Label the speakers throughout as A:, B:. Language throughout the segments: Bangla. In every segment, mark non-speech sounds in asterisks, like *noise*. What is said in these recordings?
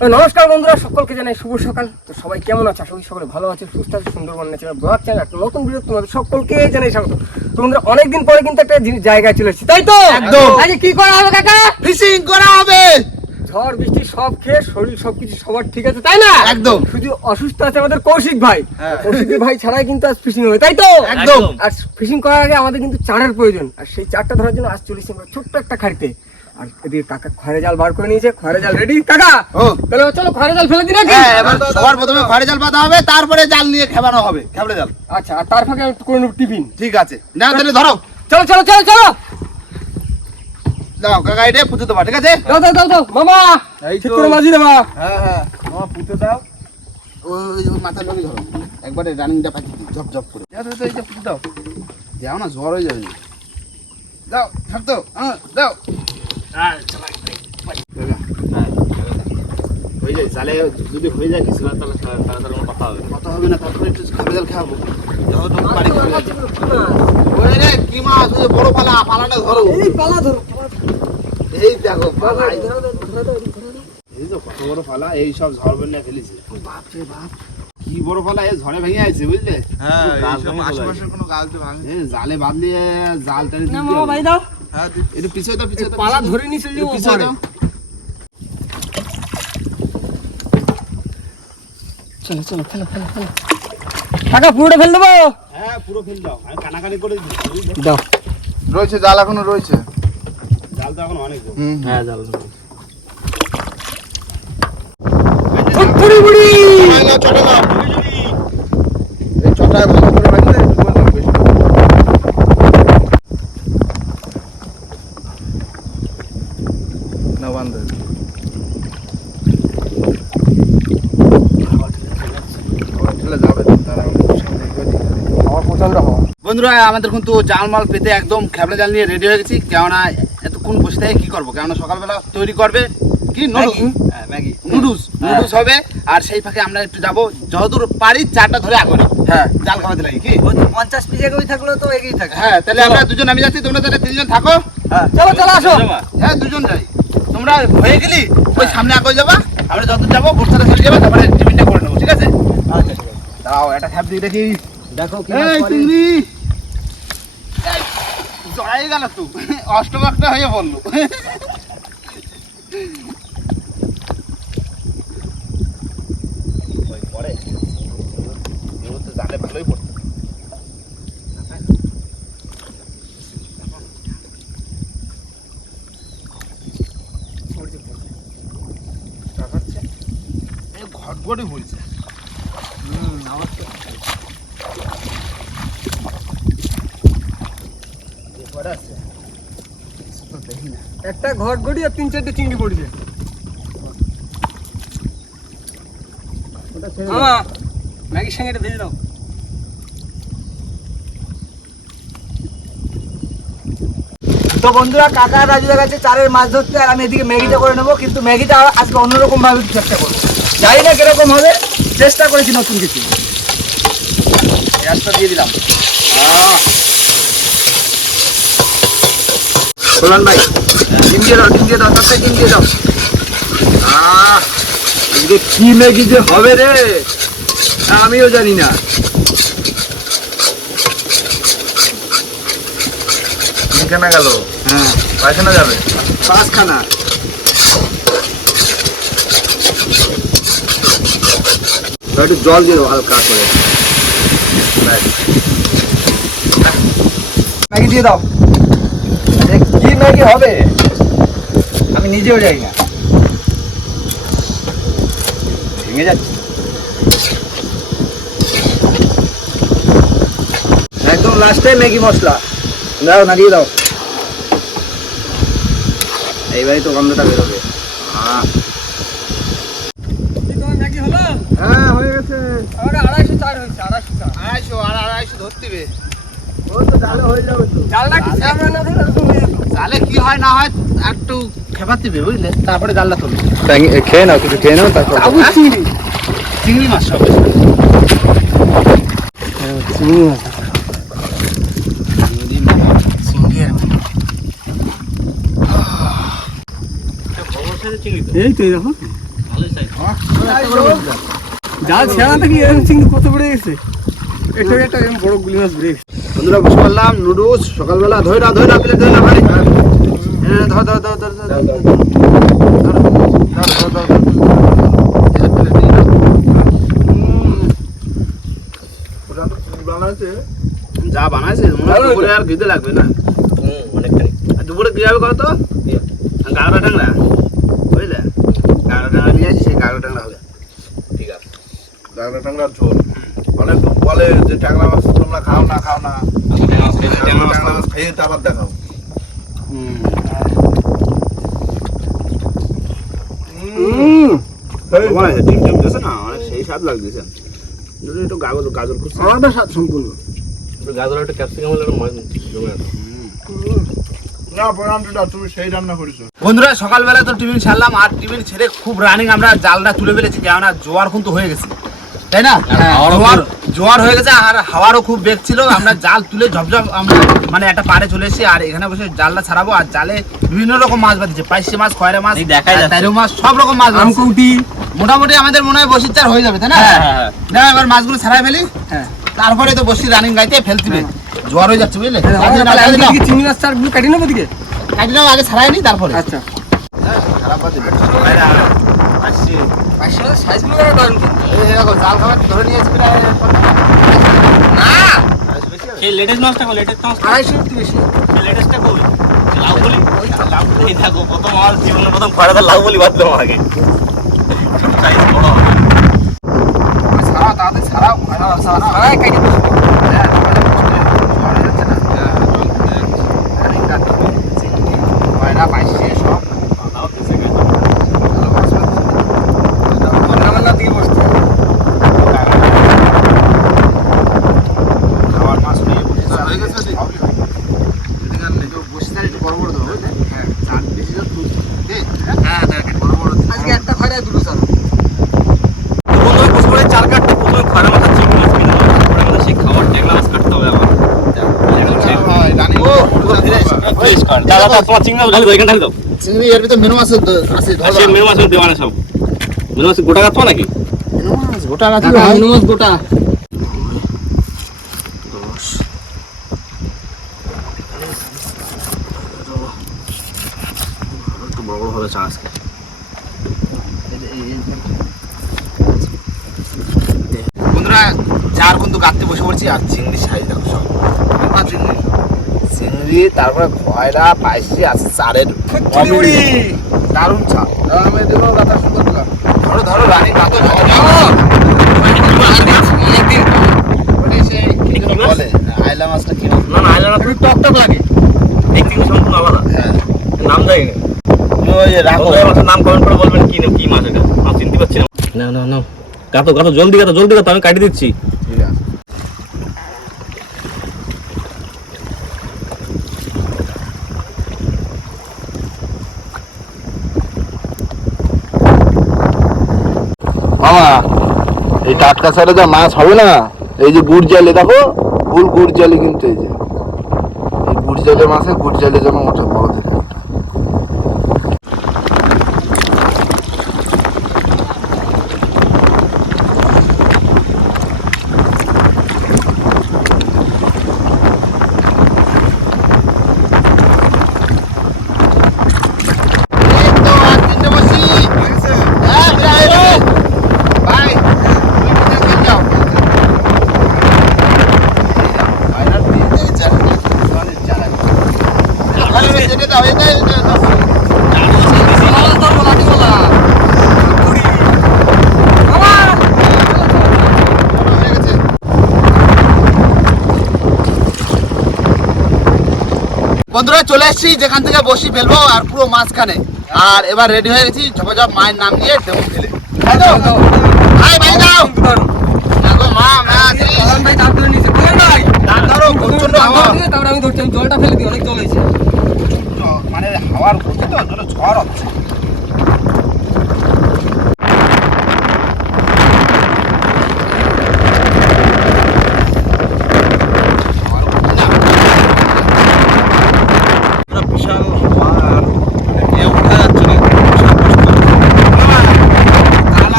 A: নমস্কার বন্ধুরা সকলকে জানাই শুভ সকাল। তো সবাই কেমন আছে? আশা করি সকলে ভালো আছে সুস্থ আছে সুন্দরবন ন্যাচারাল ব্লগ চ্যানেল একটা নতুন ভিডিও তোমাদের সকলকে জানাই স্বাগত। তো বন্ধুরা অনেকদিন পরে কিন্তু একটা জায়গায় চলে এসেছি তাই তো?
B: একদম।
A: আজকে কি করা হবে কাকা?
B: ফিশিং করা হবে।
A: ঝড় বৃষ্টি সব খেয়ে শরীর সবকিছু সবার ঠিক আছে তাই না?
B: একদম।
A: শুধু অসুস্থ আছে আমাদের কৌশিক ভাই।
B: হ্যাঁ।
A: কৌশিক ভাই ছাড়াই কিন্তু আজ ফিশিং হবে তাই তো?
B: একদম।
A: আর ফিশিং করার আগে আমাদের কিন্তু চারের প্রয়োজন আর সেই চারটা ধরার জন্য আজ চলেছি আমরা ছোট্ট একটা খাড়িতে। আর এদিকে কাকা খয়রা জাল বার করে নিয়েছে খয়রা জাল রেডি কাকা
B: ও।
A: তাহলে চলো খয়রা জাল ফেলে দিন নাকি?
B: হ্যাঁ এবার সবার প্রথমে ঘরে জাল বাঁধা হবে তারপরে জাল নিয়ে খেবানো হবে খেবড়ে জাল।
A: আচ্ছা আর তার ফাঁকে করে নেব টিফিন।
B: ঠিক আছে। না তাহলে ধরো।
A: চলো চলো চলো চলো।
B: দাও কাকা এটা পুঁতে দেবা ঠিক আছে?
A: দাও দাও দাও দাও মামা
B: এই।
A: ঠিক করে মাঝি দেবা
B: হ্যাঁ হ্যাঁ। তোমার পুঁতে দাও। ওই মাথার লগে ধরো একবারে রানিংটা পাখি দিই ঝপ ঝপ করে। দাও দাও এই যে পুঁতে দাও। যাও না জ্বর হয়ে যাবে। দাও থাকতো হ্যাঁ দাও। কি বড় পালা
A: এই
C: কত এই সব ঝড় ফেলেছে
B: বাপ
C: কি ঝড়ে ভেঙে। আছে বুঝলে
D: হ্যাঁ
C: খুব গাছ
D: এইসব
C: ভেঙে চলে
D: আশেপাশে কোনো ভাঙে
C: জালে বাঁধলে জাল টানে
D: হ্যাঁ
C: একটু পিছিয়ে দাও পিছিয়ে দাও
A: পালা ধরে চলে যাব
C: পিছিয়ে দাও।
A: চলো চলো ফেলো ফেলো ফেলো। কাকা পুরোটা ফেল দেবো?
C: হ্যাঁ পুরো ফেল দাও। আমি কানাকানি করে বুঝলে?
A: দাও।
D: রয়েছে জাল এখনও রয়েছে।
C: জাল তো এখন অনেক
D: হুম
C: হ্যাঁ জাল
A: ফুটফুড়ি বুড়ি
D: চটা চটায় ভালো করে বাঁধলে ডুবে যাবে বেশি না বান্ধে ঠেলে যাবে তো, তারা সামনে এগিয়ে দিতে হবে।
A: আমার প্রচণ্ড হওয়া
B: বন্ধুরা আমাদের কিন্তু জাল মাল পেতে একদম খেবলা জাল নিয়ে রেডি হয়ে গেছি। কেননা এতক্ষণ বসে থেকে কি করব? কেননা সকালবেলা তৈরি করবে কি? নুডলস? হ্যাঁ, ম্যাগি। নুডলস। নুডলস হবে। আর সেই ফাঁকে আমরা একটু যাব। যতদূর পারি চারটা ধরে আগুন। হ্যাঁ। জাল খাওয়াতে লাগে কি?
A: পঞ্চাশ পিস এগোই থাকলেও তো এগিয়ে থাকে।
B: হ্যাঁ তাহলে আমরা দুজন নামে যাচ্ছি তোমরা তাহলে তিনজন থাকো।
A: চলো চলো আসো।
B: হ্যাঁ দুজন যাই। তোমরা হয়ে গেলি? ওই সামনে আগে যাবা। আমরা যত যাব বর্ষাটা চলে যাবে তারপরে টিফিনটা করে নেব ঠিক আছে? দাও দিয়ে দেখি
A: দেখো কি
B: জড়াই গেল তো। অষ্টমাকটা হয়ে বলল
C: ওই পরে
A: একটা ঘট গড়ি আর তিন চারটে চিংড়ি পড়ছে ম্যাগির সঙ্গে এটা ভেজে দাও।
E: তো বন্ধুরা কাকা রাজুদা কাছে চারের মাছ ধরতে আর আমি এদিকে ম্যাগিটা করে নেব কিন্তু ম্যাগিটা আজকে অন্যরকম ভাবে চেষ্টা করব। জানি না কীরকম হবে চেষ্টা করেছি নতুন কিছু।
B: পেঁয়াজটা দিয়ে দিলাম।
E: সোলান ভাই ডিম দিয়ে দাও ডিম দিয়ে দাও ডিম দিয়ে দাও। আহ কি ম্যাগি যে হবে রে? আমিও জানি না।
D: তিনখানা গেল।
E: হ্যাঁ।
D: পায়খানা যাবে।
E: পাঁচখানা। একটু জল দিয়ে হালকা করে। ম্যাগি দিয়ে দাও। কি ম্যাগি হবে? আমি নিজেও যাই না। ভেঙে যাচ্ছে। একদম লাস্টে ম্যাগি মশলা। দাও না দিয়ে দাও। এইবারই তো গন্ধটা বেরোবে। হ্যাঁ হয়ে গেছে।
A: আড়াইশো চার হয়েছে আড়াইশো
B: আড়াইশো আর আড়াইশো ধরতে
E: ও তো তাহলে হয়ে যাবে তো।
A: জালটা কি
B: জালে কি হয় না হয় একটু খেপাতে দিবে বুঝলে? তারপরে জালটা তুলবে।
E: খেয়ে নাও কিছু খেয়ে নাও তারপর
A: চিংড়ি।
B: চিংড়ি মাছ সব
A: চিংড়ি মাছ।
C: বড় চিংড়ি
A: এই তো দেখো। জাল ছেড়া থেকে এরকম চিংড়ি কত বেড়ে গেছে। এটা একটা এরকম বড় গুলি মাছ বেড়ে গেছে।
B: বন্ধুরা বসে করলাম নুডলস সকালবেলা ধৈরা ধৈরা প্লেট ধৈরা ভাই ধর ধর ধর ধর ধর যা বানাইছে দুপুরে আর খেতে লাগবে না দুপুরে কি হবে কত গাড়া ট্যাংরা বুঝলে গাড়া ট্যাংরা নিয়ে আসি সেই গাড়া ট্যাংরা হবে
D: ঠিক আছে গাড়া ট্যাংরার ঝোল অনেক বলে যে ট্যাংরা মাছ তোমরা খাও না খাও না আবার দেখাও।
B: ডিম দিয়েছে না অনেক সেই স্বাদ লাগতেছে। যদি একটু গাজর
A: আলাদা স্বাদ সম্পূর্ণ।
C: একটা ক্যাপসিকাম হলে
B: বন্ধুরা সকালবেলা তো টিফিন ছাড়লাম আর টিফিন ছেড়ে খুব রানিং আমরা জালটা তুলে ফেলেছি কেননা জোয়ার কিন্তু হয়ে গেছে। তাই না? জোয়ার জোয়ার হয়ে গেছে আর হাওয়ারও খুব বেগ ছিল। আমরা জাল তুলে ঝপঝপ আমরা মানে একটা পাড়ে চলে এসেছি আর এখানে বসে জালটা ছাড়াবো আর জালে বিভিন্ন রকম মাছ বাঁধছে। পাইসে মাছ খয়রা মাছ
C: যাচ্ছে।
B: তেরো মাছ সব রকম মাছ বাঁধছে। মোটামুটি আমাদের মনে হয় বসির চার হয়ে যাবে তাই না? না এবার মাছগুলো ছাড়াই ফেলি।
A: হ্যাঁ।
B: তারপরে তো বসি রানিং গাইতে ফেলতে হবে। জোয়ার হয়ে যাচ্ছে বুঝলে?
A: চিংড়ি মাছ চারগুলো কাটি নেব দিকে
B: কাটি নাও, আগে ছাড়াই নি তারপরে।
A: আচ্ছা।
B: খারাপ দিবে
A: সাইজগুলো দারুণ
B: এই দেখো জাল খাবার ধরে নিয়েছি প্রায়
C: সেই লেটেস্ট মাছটা কো লেটেস্ট মাছ
A: আড়াইশো একটু বেশি
C: লেটেস্টটা কই? লাউ বলি? লাউ বলি। দেখো প্রথম আমার জীবনে প্রথম খয়রাদার লাউ বলি বাঁধলাম আগে সাইজ বড় হবে।
B: ছাড়াও তাড়াতাড়ি ছাড়াও।
A: সারা কাটি বসে রান্নার দিকে বসতে আজকে একটা খয়রা দুটো চাল
C: প্রথমে বসে পড়ে চাল কাটতে প্রথমে খয়রা মাথা চিংড়ি মাছ কিনে দেবো তারপরে আমাদের সেই খাবার ট্যাংরা মাছ কাটতে হবে আবার ফ্রেশ তোমার চিংড়ি মাছ ঢালি দাও এখানে ঢালি দাও।
B: চিংড়ি এর ভিতরে মেনু মাছ আছে
C: আর সেই মেনু মাছ দেওয়া না সব। মেনু মাছ গোটা নাকি?
B: মেনু মাছ গোটা
C: বড় বড় হবে চা আজকে।
B: বন্ধুরা চার কিন্তু কাটতে বসে পড়ছি আর চিংড়ি সাইজ দেখো সব। চিংড়ি চিংড়ি তারপরে খয়রা পাইসি আছে চারের দারুণ চাল
D: আমি দেবো গাতা সুন্দর দিলাম
B: ধরো ধরো রানী ধরো। বলে আইলা মাছটা কি মাছ
C: না
A: টক টক লাগে।
C: দেখতে কিন্তু সম্পূর্ণ আলাদা।
B: হ্যাঁ।
C: নাম জানি না।
B: ওই রাখো
C: মাছের নাম কমেন্ট করে বলবেন কি না- কি মাছ এটা? আমি চিনতে পারছি না। না না না। কাতো কাতো জলদি কাতো জলদি কাতো আমি কাটি দিচ্ছি।
D: মামা এই টাটকা সারে যা মাছ হবে না? এই যে গুড় জালে, দেখো ফুল গুড় জালে কিন্তু এই যে। এই গুড় জালে মাছে, গুড় জালে যেন ওঠে, বড় থেকে একটা।
B: এই তো আর তিনটে বসি হ্যাঁ ভাই ভাই তুমি কোথায় চলে যাও যেতে দাও এটা এটা হয়ে গেছে বন্ধুরা চলে এসেছি যেখান থেকে বসি ফেলব আর পুরো মাঝখানে। আর এবার রেডি হয়ে গেছি ঝপঝপ মায়ের নাম নিয়ে দেবো ফেলে? ভাই ভাই দাও। মা
A: ভাই ভাই।
B: দাঁত ধরো প্রচণ্ড হাওয়া।
A: তারপরে আমি ধরছি জলটা ফেলে দিই অনেক জল হয়েছে।
B: মানে হাওয়ার গতি তো ধরো ঝড় হচ্ছে।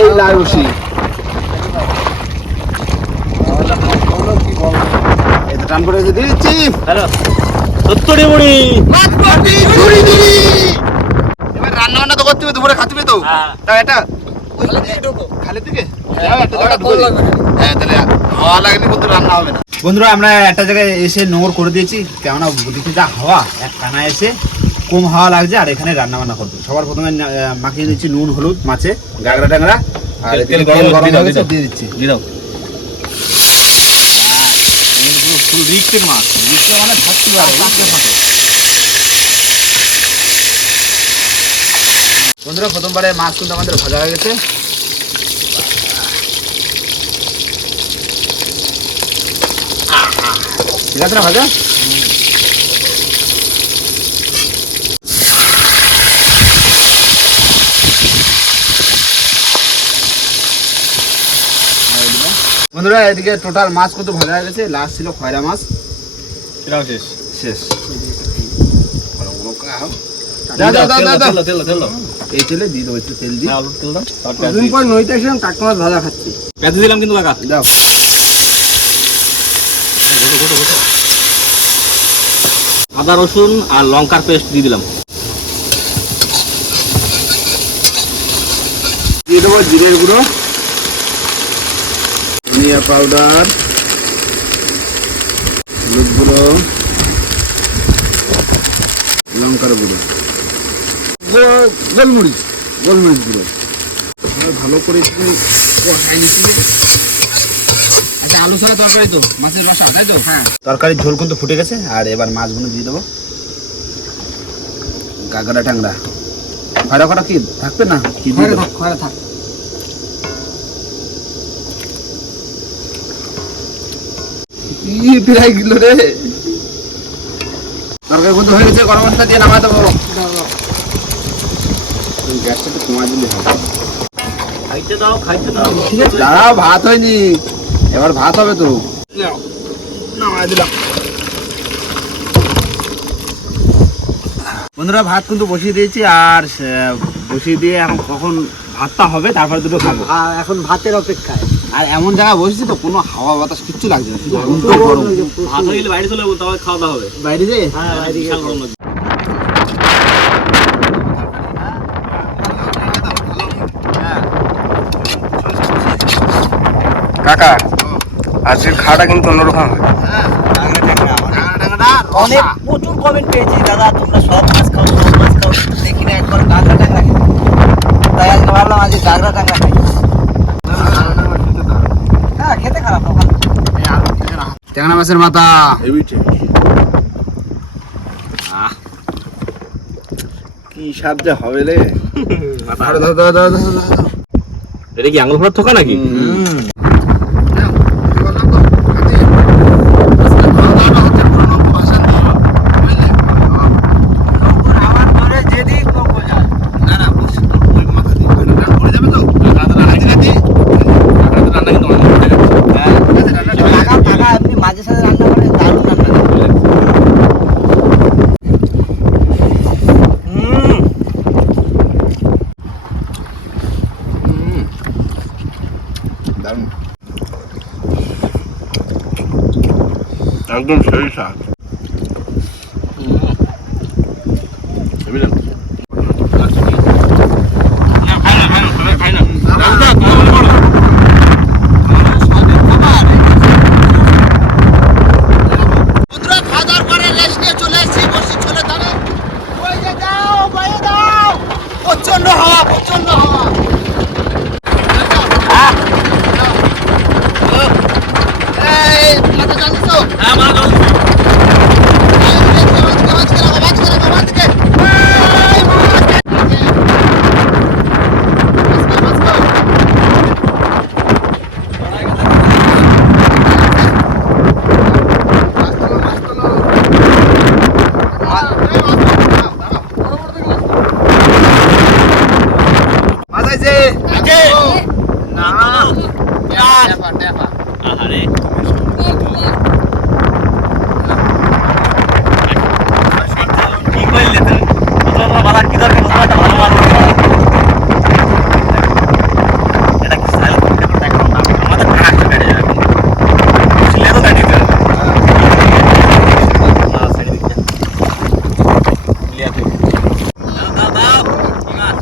B: এই লাউসি এই টান করে দিয়ে দিচ্ছি।
C: হ্যালো। সত্তরি মুড়ি।
B: মাছবাটি ঝুড়ি ঝুড়ি এবার রান্না বান্না তো করতে হবে দুপুরে খাতে তো।
C: হ্যাঁ।
B: তা এটা খালি। হ্যাঁ কিন্তু রান্না হবে না। বন্ধুরা আমরা একটা জায়গায় এসে নোংর করে দিয়েছি। কেননা দেখি যা হাওয়া এক টানা এসে কম হাওয়া লাগছে আর এখানে রান্না বান্না করব সবার প্রথমে মাখিয়ে দিচ্ছি নুন হলুদ মাছে। গাগরা আর
C: তেল- গরম
B: গরম হয়ে গেছে,
C: দিয়ে
B: দিচ্ছি।
C: দিয়ে দাও। ফুল রিক্সের মাছ।
B: বুঝতে মানে থাকতে পারে। বন্ধুরা প্রথমবারে মাছ কিন্তু আমাদের ভাজা হয়ে গেছে। ঠিক আছে না ভাজা? বন্ধুরা এদিকে টোটাল মাছ কত ভাজা হয়ে গেছে? লাস্ট ছিল খয়রা মাছ।
C: এটাও শেষ।
B: শেষ। এই তেলে দিয়ে দেবো একটু তেল
C: হ্যাঁ, তেল দাও তারপর পেঁয়াজ
A: দুদিন
C: দিই।
A: পর নইতে আসলাম টাটকা মাছ ভাজা খাচ্ছি।
C: পেঁয়াজ দিলাম কিন্তু কাকা।
B: দাও।
C: আদা রসুন আর লঙ্কার পেস্ট দিয়ে দিলাম।
B: দিয়ে দেবো জিরের গুঁড়ো। ধনিয়া পাউডার হলুদ গুঁড়ো লঙ্কার গুঁড়ো গোলমরিচ গোলমরিচ গুঁড়ো ভালো করে একটু কষাই নিচ্ছি আচ্ছা আলু ছাড়া তরকারি তো মাছের বাসা তাই তো? হ্যাঁ। তরকারির ঝোল কিন্তু ফুটে গেছে আর এবার মাছগুলো দিয়ে দেবো। গাগরা ট্যাংরা খয়রা কটা কি? থাকবে না? কি দিয়ে
A: থাক খয়রা থাক
B: ই প্রায় গেল রে। তরকারি বন্ধ হয়ে গেছে গরম মশলা দিয়ে নামাই দেবো। গ্যাসটা একটু কমা দিলে হবে।
C: খাইতে দাও খাইতে দাও।
B: দাঁড়াও ভাত হয়নি। এবার ভাত হবে তো। নামাই দিলাম। বন্ধুরা ভাত কিন্তু বসিয়ে দিয়েছি আর বসিয়ে দিয়ে এখন কখন ভাতটা হবে তারপর দুটো খাব।
E: আর এখন ভাতের অপেক্ষায়।
B: আর এমন জায়গায় বসেছি তো কোনো হাওয়া বাতাস কিচ্ছু লাগছে না শুধু উল্টো গরম।
C: ভাত হয়ে গেলে বাইরে চলে যাব তাহলে খাওয়া দাওয়া হবে।
B: বাইরে যে
E: হ্যাঁ বাইরে গিয়ে
C: বিশাল গরম লাগছে।
A: কাকা আজকের খাওয়াটা কিন্তু অন্যরকম হবে।
E: অনেক প্রচুর কমেন্ট পেয়েছি দাদা তোমরা সব মাছ খাও সব মাছ খাও দেখি না একবার গাগরা টাঙ্গা খাই। তাই আজকে ভাবলাম আজকে গাগরা টাঙ্গা খাই। হ্যাঁ খেতে খারাপ না।
B: ট্যাংরা মাছের মাথা।
D: কি সাহায্য যে হবে রে। *laughs*
C: এটা কি আঙুল ফোড়ার থোকা নাকি
E: আমার ধরে যেদিক নৌকো যায়
C: রান্না কিন্তু অনেক হয়ে গেছে।
E: কাকা কাকা এমনি মাঝে সাঝে রান্না করে দারুণ রান্না করে হুম
B: দারুণ।
D: একদম সেই স্বাদ
C: বুঝলেন? না, খাই না, খাই না, সবাই খাই না। রাজুদা, তোমার মনে পড়ল?
B: বন্ধুরা খাওয়া দাওয়ার পরে রেস্ট নিয়ে চলে এসেছি বসি চলে ধারে ওই যে যাও বাইরে দাও প্রচণ্ড হাওয়া প্রচণ্ড হাওয়া এই, মাথা জানিস
C: হ্যাঁ, মারা যাও।
B: আছে
C: আছে?
B: না
C: আর?
B: ট্যাপা ট্যাপা
C: আহারে কি করলে তুমি প্রথমে বলার কি দরকার প্রথমে একটা ভালো মাল করতে হবে। এটা কি স্টাইল করতে করতে এখন না আমাদের টাকা একটা বেড়ে যাবে ছিলে তো দাঁড়িয়ে যাবে না ছেড়ে দিচ্ছে লিয়াতে দাও দাও দাও কি মাছ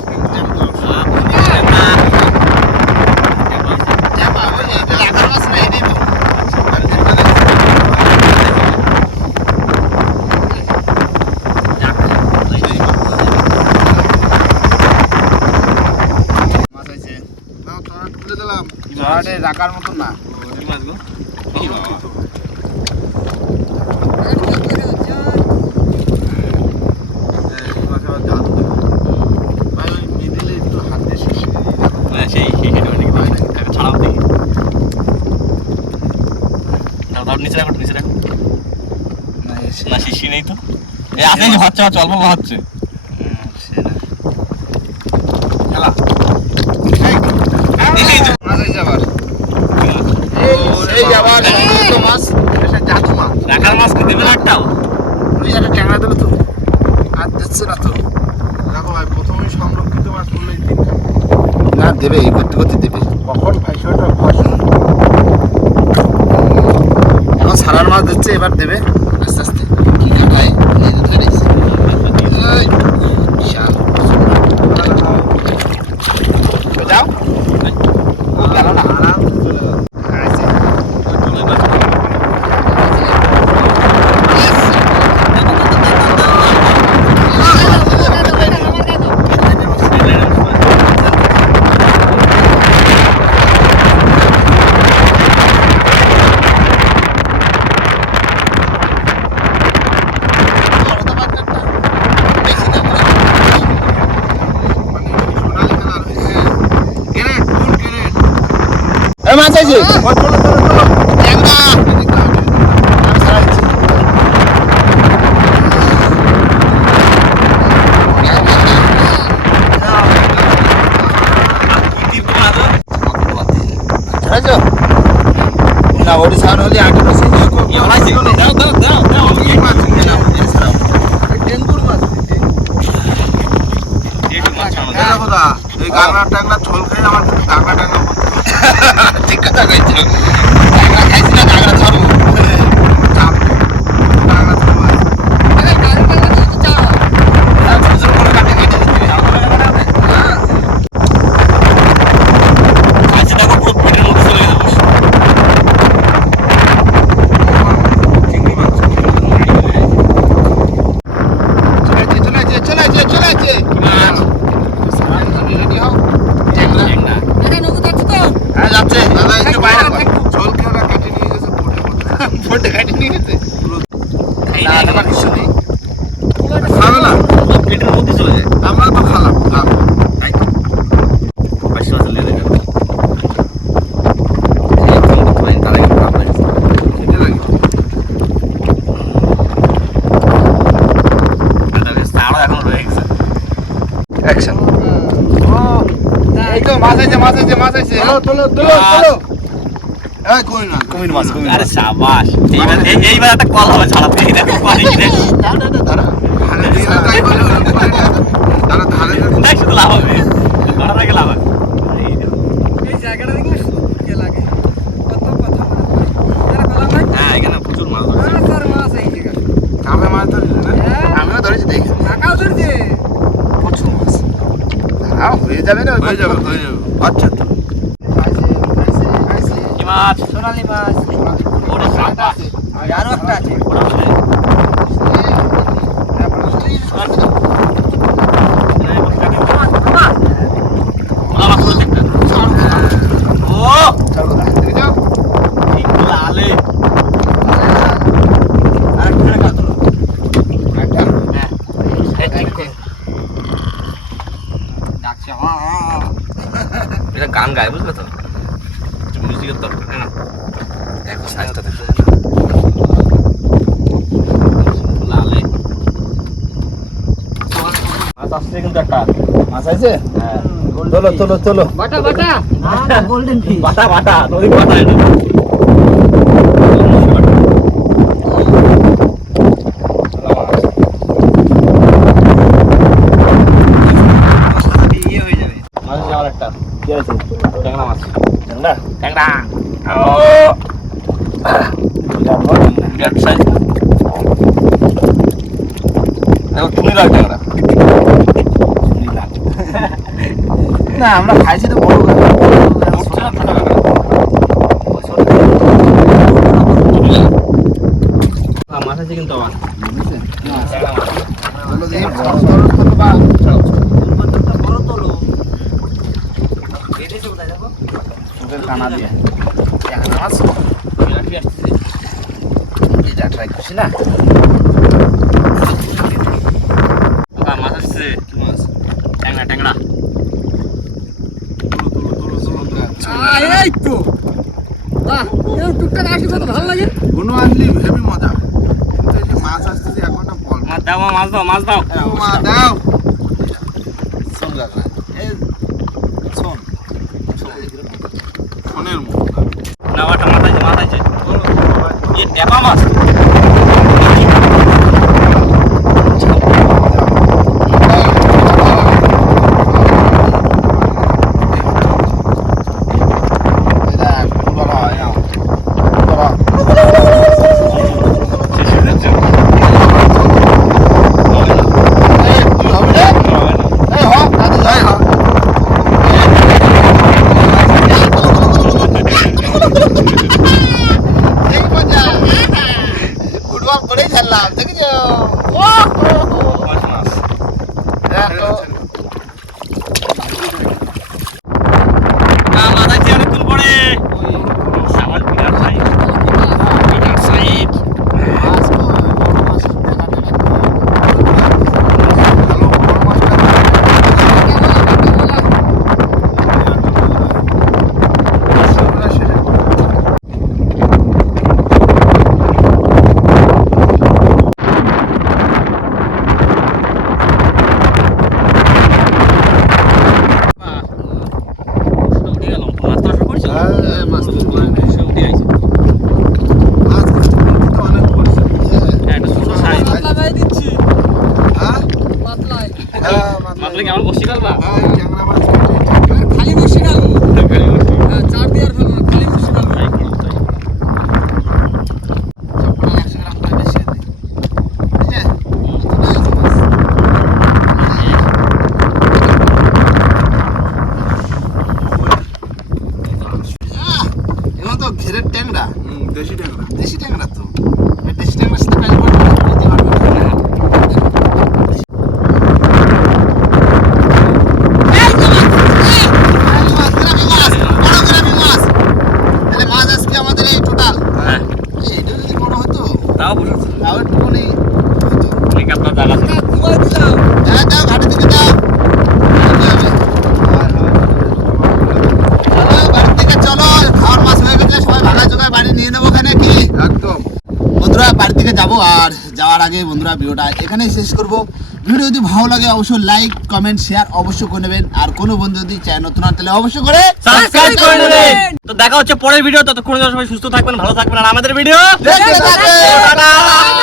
B: ট্যাপা ওই এটা লাগার মাছ না এটাই তো মাছ আছে নাও তোমার তুলে দিলাম জড়াটে রাখার মতো না
C: মাছ গো কি বাবা
B: ভাই ওই মিডিলে একটু হাত দিয়ে শুষে
C: হ্যাঁ সেই সেই সেটা অনেক একটা ছাড়াও দেখি। দাও দাও নিচে রাখো নিচে রাখো।
B: না
C: না শিশি নেই তো। এ আছে যে হচ্ছে হচ্ছে অল্প হচ্ছে
B: খেলা
C: এই তো।
B: মাছ এই যাবার এই যাবার সমস্ত মাছ এটা জাদু মাছ
C: রাখার মাছ কি দেবে না একটাও
B: ওই একটা ট্যাংরা দিল তো আর দিচ্ছে না তো দেখো ভাই প্রথমেই সংরক্ষিত মাছ করলে না দেবে এই করতে করতে দেবে। কখন এখন সারার মাছ দিচ্ছে এবার দেবে। 그렇지. 와, 떨어, 아까보다. কইছো গাংনা খাইছি না গাংনা ছাড়ু চাপ গাংনা ছাড়ু
C: আচ্ছা দেখো পুরো পেটের মধ্যে চলে যাব
B: চলে আছে চলে আছে চলে আছে চলে আছে
C: মাছ
B: সারাই তুমি রেডি হও ট্যাংরা
C: ট্যাংরা
B: হ্যাঁ যাচ্ছে দাদা একটু বাইরে ঝোল কেউ না কেটে নিয়ে গেছে ফোটে ফোটে কেটে নিয়ে গেছে না তোমার কিছু নেই খাবে না
C: সব পেটের মধ্যে চলে যায়
B: আমরা তো খালাম খাব
C: পাঁচশো আছে লেগে যাবে এই ফোন করতে পারেন তার আগে আপনার
B: খেতে লাগে
C: আরও এখন রয়ে গেছে
B: অ্যাকশন এই তো মাছ আছে মাছ আছে
A: তোলো তোলো তোলো।
C: এইবার একটা কল হবে ছাড়াতে লাভ হবে। ধরার আগে লাভ হ্যাঁ প্রচুর মাছ ধরছে।
A: মাছ আর মাছ এই জায়গা
B: কামে মাছ ধরিস
A: হ্যাঁ।
B: আমিও ধরেছি দেখি। প্রচুর মাছ। দাঁড়াও হয়ে যাবে না হয়ে যাবে হয়ে যাবে। আচ্ছা
C: কি মাছ
A: সোনালি মাছ
C: ওটা আছে
A: আরও একটা আছে
C: একটা মাছ
B: আছে?
C: হ্যাঁ
D: চলো চলো চলো।
A: বাটা বাটা।
C: বাটা বাটা নদী বাটা এটা
D: ট্রাই করছি না
C: মাছ আসছে কি মাছ ট্যাংরা ট্যাংরা
A: এই বাহ টুকটাক আসলে কত ভালো লাগে
D: গুনো আসলি মাছ আসতেছে এক ঘণ্টা
C: মাছ দাও মাছ দাও মাছ দাও মাছ
B: দাও
D: বন্ধুরা ভিডিওটা এখানেই শেষ করব। ভিডিও যদি ভালো লাগে অবশ্যই লাইক কমেন্ট শেয়ার অবশ্যই করে নেবেন। আর কোনো বন্ধু যদি চায় নতুন আর তাহলে অবশ্যই করে
C: সাবস্ক্রাইব করে নেবেন। তো দেখা হচ্ছে পরের ভিডিও ততক্ষণ সবাই সুস্থ থাকবেন ভালো থাকবেন আর আমাদের ভিডিও
D: দেখতে
C: থাকবেন